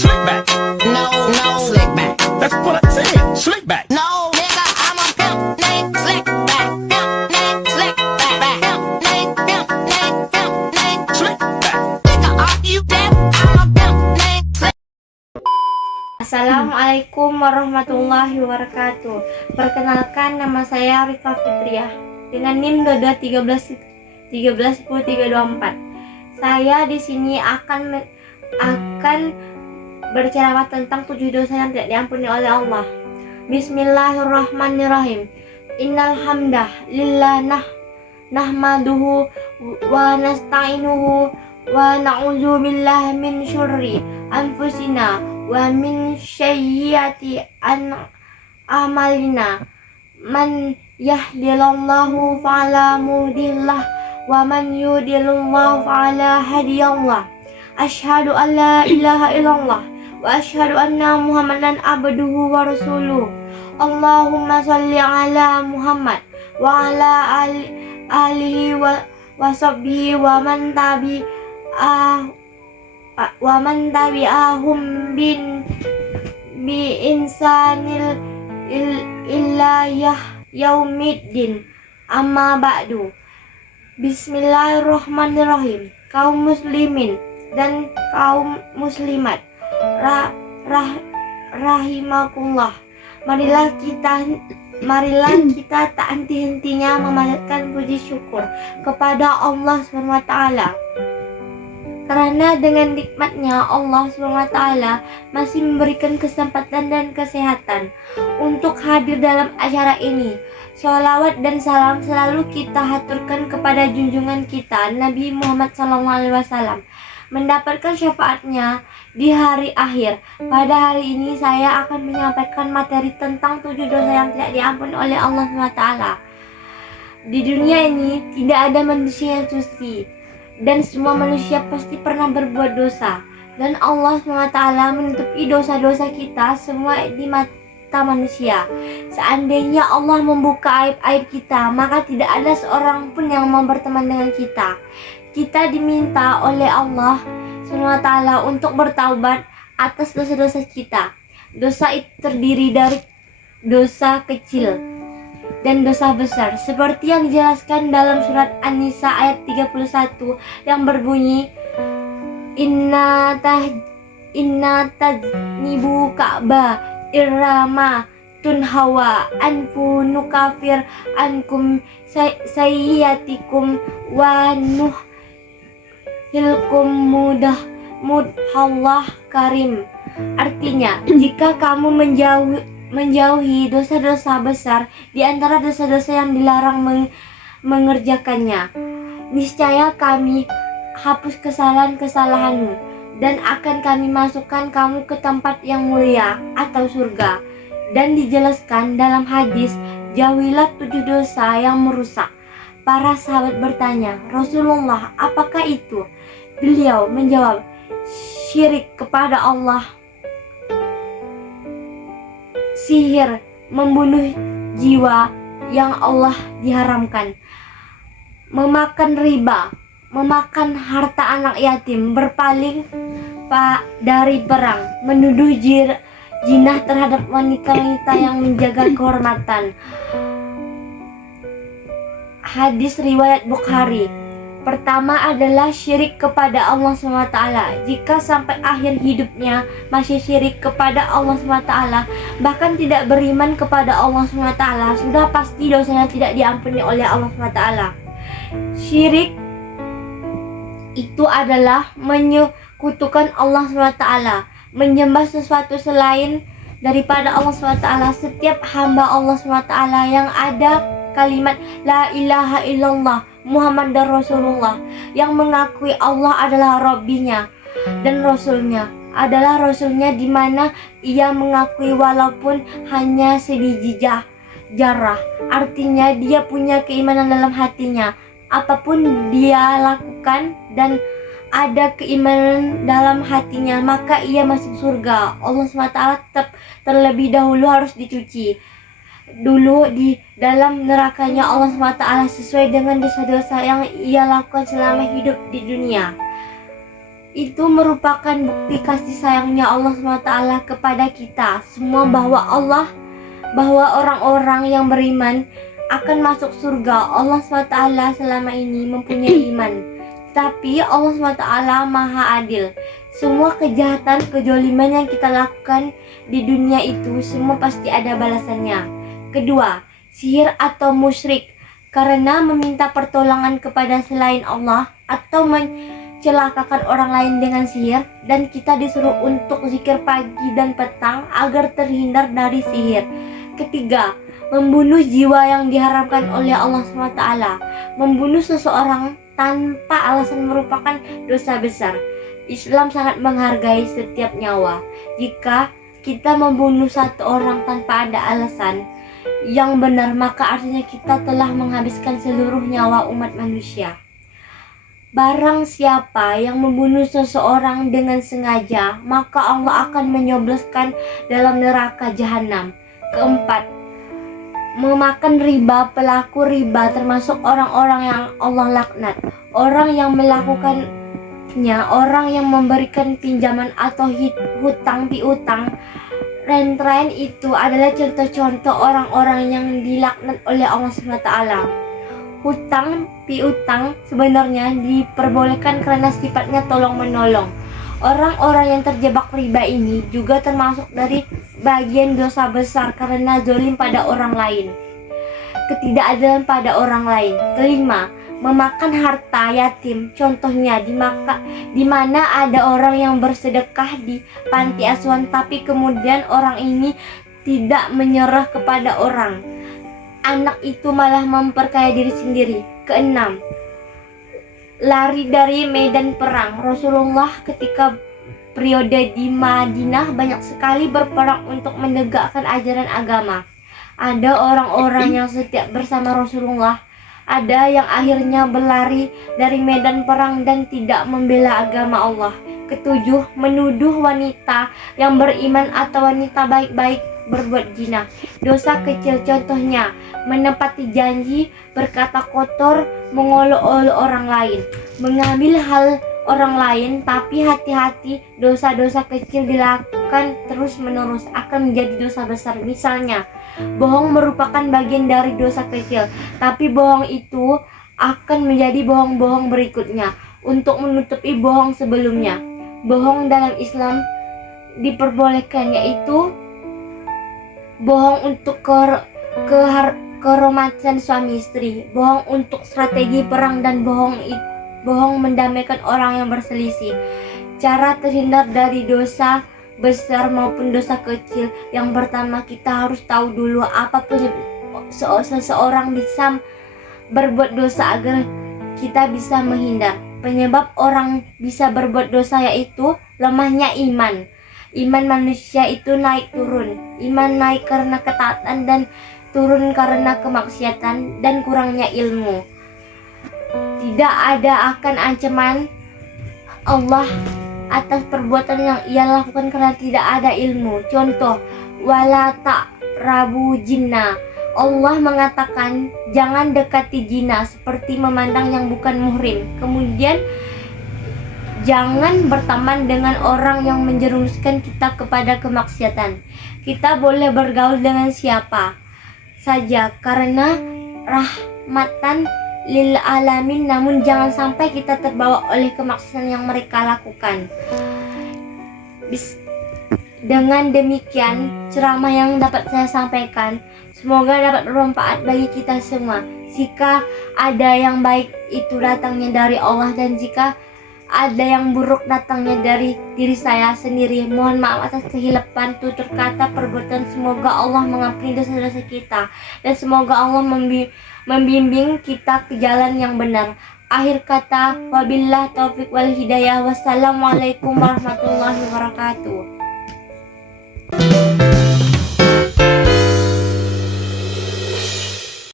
Slick back. No, no, slick back. That's what I said. Slick back. No, nigga, I'm a pimp named Slick back. Pimp named Slick back. Pimp named Slick back. Nigga, are you deaf? I'm a pimp named Slick. Assalamualaikum warahmatullahi wabarakatuh. Perkenalkan, nama saya Rifah Fitriah dengan NIM 221310324. Saya di sini akan berceramah tentang 7 dosa yang tidak diampuni oleh Allah. Bismillahirrahmanirrahim. Innal hamdah lillah nahmaduhu wa nasta'inuhu wa na'udzu billahi min syurri anfusina wa min sayyiati amalina. Man yahdihillahu fala mudillah wa man yudlilillahu fala hadiyallah. Asyhadu an la ilaha illallah wa asyhadu anna Muhammadan abduhu wa rasuluh. Allahumma shalli ala Muhammad wa ala alihi wa sahbihi wa man tabi'ahum bi insanil illayah yaumiddin. Amma ba'du. Bismillahirrahmanirrahim. Kaum muslimin dan kaum muslimat rahimakumullah, marilah kita tak henti-hentinya memanjatkan puji syukur kepada Allah SWT, karena dengan nikmatnya Allah SWT masih memberikan kesempatan dan kesehatan untuk hadir dalam acara ini. Sholawat dan salam selalu kita haturkan kepada junjungan kita Nabi Muhammad SAW, mendapatkan syafaatnya di hari akhir. Pada hari ini saya akan menyampaikan materi tentang 7 dosa yang tidak diampuni oleh Allah SWT. Di dunia ini tidak ada manusia yang suci, dan semua manusia pasti pernah berbuat dosa, dan Allah SWT menutupi dosa-dosa kita semua di mata manusia. Seandainya Allah membuka aib-aib kita, maka tidak ada seorang pun yang mau berteman dengan kita. Kita diminta oleh Allah SWT untuk bertaubat atas dosa-dosa kita. Dosa itu terdiri dari dosa kecil dan dosa besar, seperti yang dijelaskan dalam surat An-Nisa ayat 31 yang berbunyi, Inna tajnibu ka'bah irama tunhawa anfu nukafir ankum sayyatikum wa nuhilkum mudhallah karim. Artinya, jika kamu menjauhi dosa-dosa besar di antara dosa-dosa yang dilarang mengerjakannya, niscaya kami hapus kesalahan-kesalahanmu dan akan kami masukkan kamu ke tempat yang mulia atau surga. Dan dijelaskan dalam hadis, jauhilah 7 dosa yang merusak. Para sahabat bertanya, Rasulullah, apakah itu? Beliau menjawab, syirik kepada Allah, sihir, membunuh jiwa yang Allah diharamkan, memakan riba, memakan harta anak yatim, berpaling dari perang, menuduh jinah terhadap wanita-wanita yang menjaga kehormatan. Hadis riwayat Bukhari. Pertama adalah syirik kepada Allah SWT. Jika sampai akhir hidupnya masih syirik kepada Allah SWT, bahkan tidak beriman kepada Allah SWT, sudah pasti dosanya tidak diampuni oleh Allah SWT. Syirik itu adalah menyekutukan Allah SWT, menyembah sesuatu selain daripada Allah SWT. Setiap hamba Allah SWT yang ada kalimat la ilaha illallah Muhammad dan Rasulullah, yang mengakui Allah adalah Rabbinya dan Rasulnya adalah Rasulnya, di mana ia mengakui walaupun hanya sebiji jarah. Artinya dia punya keimanan dalam hatinya. Apapun dia lakukan dan ada keimanan dalam hatinya, maka ia masuk surga. Allah SWT terlebih dahulu harus dicuci dulu di dalam nerakanya Allah SWT sesuai dengan dosa-dosa yang ia lakukan selama hidup di dunia. itu merupakan bukti kasih sayangnya Allah SWT kepada kita semua, bahwa orang-orang yang beriman akan masuk surga. Allah SWT selama ini mempunyai iman, tapi Allah SWT maha adil. Semua kejahatan, kejoliman yang kita lakukan di dunia itu semua pasti ada balasannya. Kedua, sihir atau musyrik, karena meminta pertolongan kepada selain Allah atau mencelakakan orang lain dengan sihir, dan kita disuruh untuk zikir pagi dan petang agar terhindar dari sihir. Ketiga, membunuh jiwa yang diharamkan oleh Allah SWT. Membunuh seseorang tanpa alasan merupakan dosa besar. Islam sangat menghargai setiap nyawa. Jika kita membunuh satu orang tanpa ada alasan yang benar, maka artinya kita telah menghabiskan seluruh nyawa umat manusia. Barang siapa yang membunuh seseorang dengan sengaja, maka Allah akan menyobloskan dalam neraka jahanam. Keempat, memakan riba. Pelaku riba termasuk orang-orang yang Allah laknat. Orang yang melakukannya, orang yang memberikan pinjaman atau hutang piutang, rent itu adalah contoh-contoh orang-orang yang dilaknat oleh Allah SWT. Hutang piutang sebenarnya diperbolehkan karena sifatnya tolong menolong. Orang-orang yang terjebak riba ini juga termasuk dari bagian dosa besar karena zalim pada orang lain, ketidakadilan pada orang lain. Kelima, memakan harta yatim. Contohnya di mana ada orang yang bersedekah di panti asuhan, tapi kemudian orang ini tidak menyerah kepada orang, anak itu malah memperkaya diri sendiri. Keenam, lari dari medan perang. Rasulullah ketika periode di Madinah banyak sekali berperang untuk menegakkan ajaran agama. Ada orang-orang yang setia bersama Rasulullah, ada yang akhirnya berlari dari medan perang dan tidak membela agama Allah. Ketujuh, menuduh wanita yang beriman atau wanita baik-baik berbuat zina. Dosa kecil contohnya menepati janji, berkata kotor, mengolok-olok orang lain, mengambil hal orang lain. Tapi hati-hati, dosa-dosa kecil dilakukan terus-menerus akan menjadi dosa besar. Misalnya, bohong merupakan bagian dari dosa kecil, tapi bohong itu akan menjadi bohong-bohong berikutnya untuk menutupi bohong sebelumnya. Bohong dalam Islam diperbolehkan, yaitu bohong untuk keromantisan suami istri, bohong untuk strategi perang, dan bohong mendamaikan orang yang berselisih. Cara terhindar dari dosa besar maupun dosa kecil, yang pertama kita harus tahu dulu apa penyebab seseorang bisa berbuat dosa agar kita bisa menghindar. Penyebab orang bisa berbuat dosa yaitu lemahnya iman. Iman manusia itu naik turun. Iman naik karena ketaatan dan turun karena kemaksiatan dan kurangnya ilmu. Tidak ada akan ancaman Allah atas perbuatan yang ia lakukan karena tidak ada ilmu. Contoh, wala taqrabu jinna. Allah mengatakan jangan dekati zina seperti memandang yang bukan muhrim. Kemudian jangan berteman dengan orang yang menjerumuskan kita kepada kemaksiatan. Kita boleh bergaul dengan siapa saja karena rahmatan lil alamin, namun jangan sampai kita terbawa oleh kemaksiatan yang mereka lakukan. Dengan demikian, ceramah yang dapat saya sampaikan semoga dapat bermanfaat bagi kita semua. Jika ada yang baik itu datangnya dari Allah, dan jika ada yang buruk datangnya dari diri saya sendiri. Mohon maaf atas kehilapan tutur kata perbuatan. Semoga Allah mengampuni dosa-dosa kita, dan semoga Allah membimbing kita ke jalan yang benar. Akhir kata, wabillah taufiq wal hidayah. Wassalamualaikum warahmatullahi wabarakatuh.